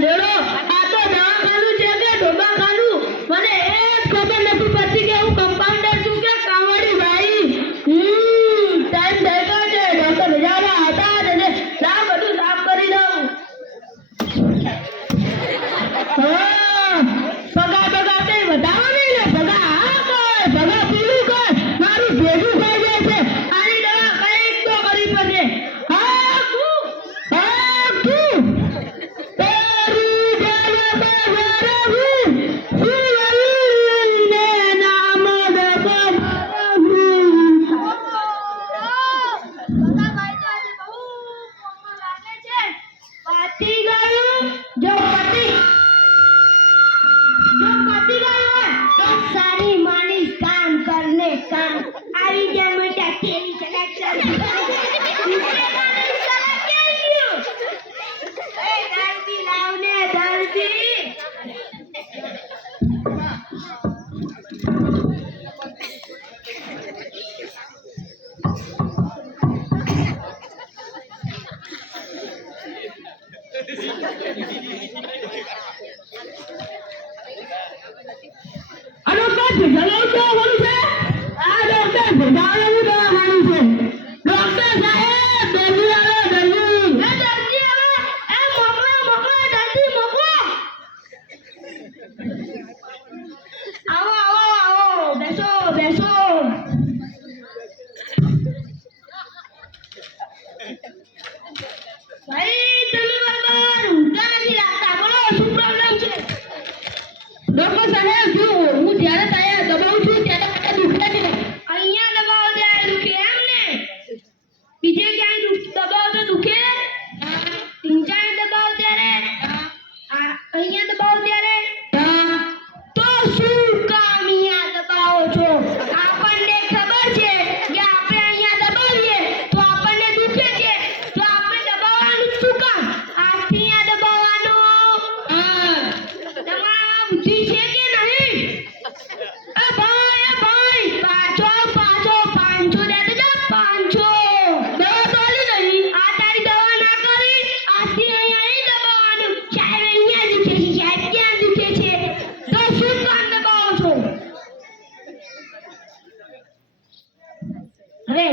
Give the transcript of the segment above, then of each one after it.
ગાંધેડો આ તો દવાખાનું છે કે ડોબાખાનું મને એ જ ખબર નથી પડતી કે હું કમ્પાઉન્ડર છું કે કાવડી ભાઈ ટાઈમ થઈ ગયો છે ડોક્ટર ભેજાવાલા હતા ને લા બધું સાફ કરી દઉં પગા કઈ વધારો નહીં ને પગા ભગા પીલું કર મારું ભેગું થઈ જાય છે આની દવા કઈક તો કરી પડે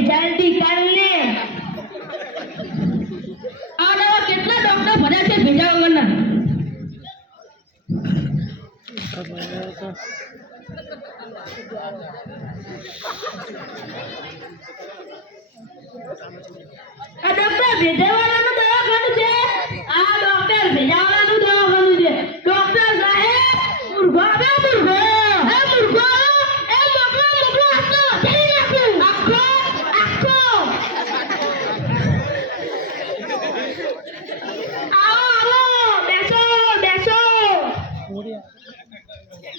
जल्दी कर ले आ दवा કેટલા ડોક્ટર ભર્યા છે ભેજા વગરના આ ડોક્ટર ભેજાવાલાનું દવાખાનું છે આ ડોક્ટર ભેજાવાલાનું દવાખાનું છે ડોક્ટર સાહેબ મુર્ગો એ મુર્ગો એ મોકલો આખો જઈ નાખ્યું આખો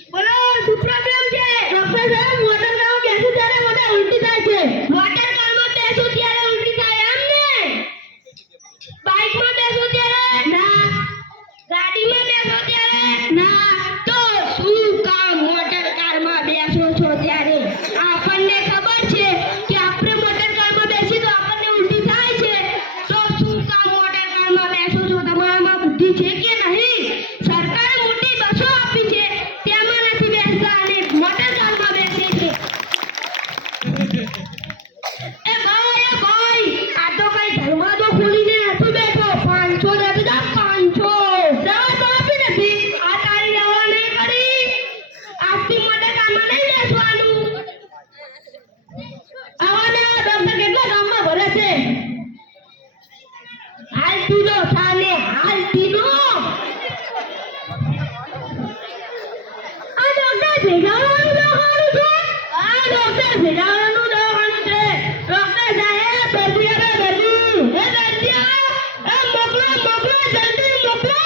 બોલો શું પ્રોબ્લેમ છે ડોક્ટર સાહેબ મોટર કારમાં બેસું ત્યારે મને ઉલટી થાય છે મોટર કારમાં બેસું ત્યારે ઉલટી થાય એમ ને બાઇકમાં બેસું ત્યારે ના ગાડીમાં બેસું ત્યારે ના તો શું કામ મોટર કારમાં બેસો છો ત્યારે આપણને ખબર છે કે આપણે મોટર કારમાં બેસી તો આપણને ઉલટી થાય છે તો શું કામ મોટર કારમાં બેસો છો તમારામાં બુદ્ધિ છે કે નહીં સરકારે મોટી બસો આપી છે તેમાં નથી બેસતા અને મોટર કારમાં બેસે છે એ ભાઈ આ તો કઈ દરવાજો ખોલીને નથી બેઠો 500 દાદા 500 દવા તો આપી નથી આ તારી દવા નહીં કરી આજથી મોટર કારમાં નહીં બેસવાનું આવાના ડોક્ટર કેટલા ગામમાં ભરે છે હાલ તીનો સાને હાલ તીનો ભેજાવાનું દવાખાનું છે આ ડોક્ટર ભેજાવાનું દવાખાનું છે ડોક્ટર સાહેબ દર્દી એ મોકલો જલ્દી મોકલો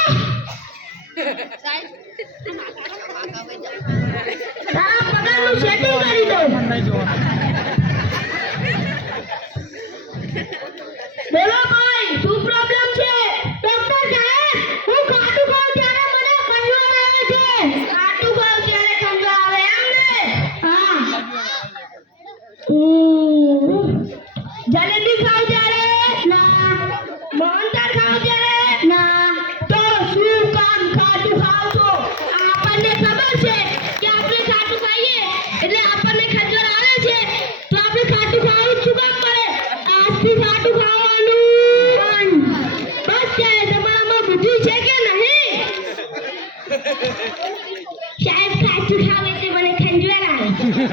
તારા પગારનું સેટિંગ કરી દઉં બોલો ભાઈ શું પ્રોબ્લેમ છે ડોક્ટર સાહેબ હું ખાટું ખાઉં ત્યારે મને કંજવાળ આવે છે ખાટું ખાઉં ત્યારે કંજવાળ આવે એમ ને હા જલેબી ખાઉં ત્યારે ના મોહનથાળ ખાઉં ત્યારે ના તો શું કામ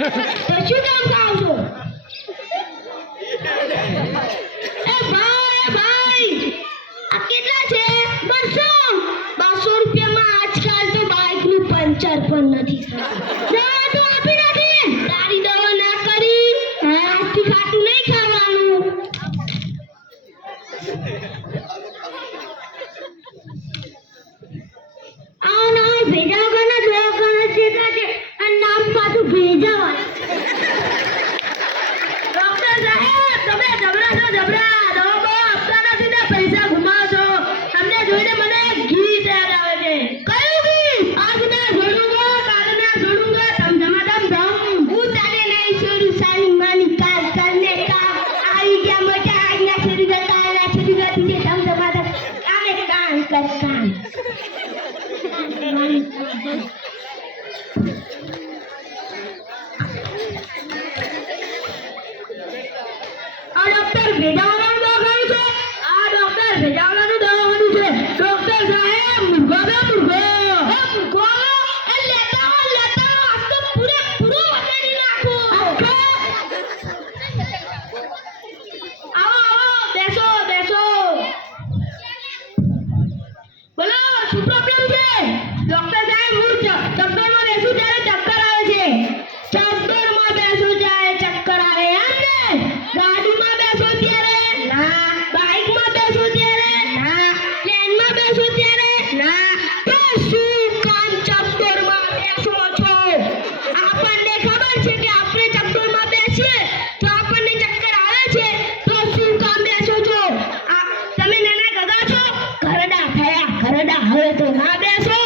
તો શું કામ ખાવ છો? એ ભાઈ આ કેટલા છે? 200 રૂપિયામાં આજકાલ તો બાઇકનું પંચર પણ નથી થતું. દવા તો આપી નથી. તારી દવા ના કરી આજથી ખાટું નહીં ખાવાનું. આ ના ભેજા વગરના દવાખાના જેટલા છે અને નામ પાછું ભેજાવાળા. ડોક્ટર સાહેબ તમે જબરા છો જબરા. દવા બહુ આપતા નથી ને પૈસા ગુમાવો છો. તમને જોઈને મને એક ગીત યાદ આવે છે. કયું ગીત? આજ મેં છોડુંગા કાલ મેં છોડુંગા ધમ ધમાધમ ધમ. હું તારે નહીં છોડું સારી માની કાલ કરને કા. આવી ગયા મોટા આજના છોડુંગા કાલના છોડુંગા તુજે ધમ ધમાધમ. કામે કામ કર કામ. આ ડોક્ટર ભેજાવાળાનું દવાખાનું છે. આ ડોક્ટર ભેજાવાળાનું દવાખાનું છે. ડોક્ટર સાહેબ મુર્ગો દે મુર્ગો. એ મુર્ગો એ લેતા આવો આજ તો પૂરો વટાડી નાખો. આવો બેસો બોલો શું પ્રોબ્લેમ છે? ડોક્ટર સાહેબ હું ચક્કરમાં બેસું ત્યારે ચક્કર આવે છે. ચક્કરમાં બેસું ત્યારે ચક્કર આવે એમ ને? ગાડીમાં બેસો ત્યારે ના. બાઇકમાં બેસો ત્યારે ના. ટ્રેનમાં બેસો ત્યારે ના. તો શું કામ ચક્કરમાં બેસો છો? આપણને ખબર છે કે આપણે ચક્કરમાં બેસીએ તો આપણને ચક્કર આવે છે. તો શું કામ બેસો છો? તમે નાના ગધા છો? ઘરડા થયા ઘરડા હવે તો ના બેસો.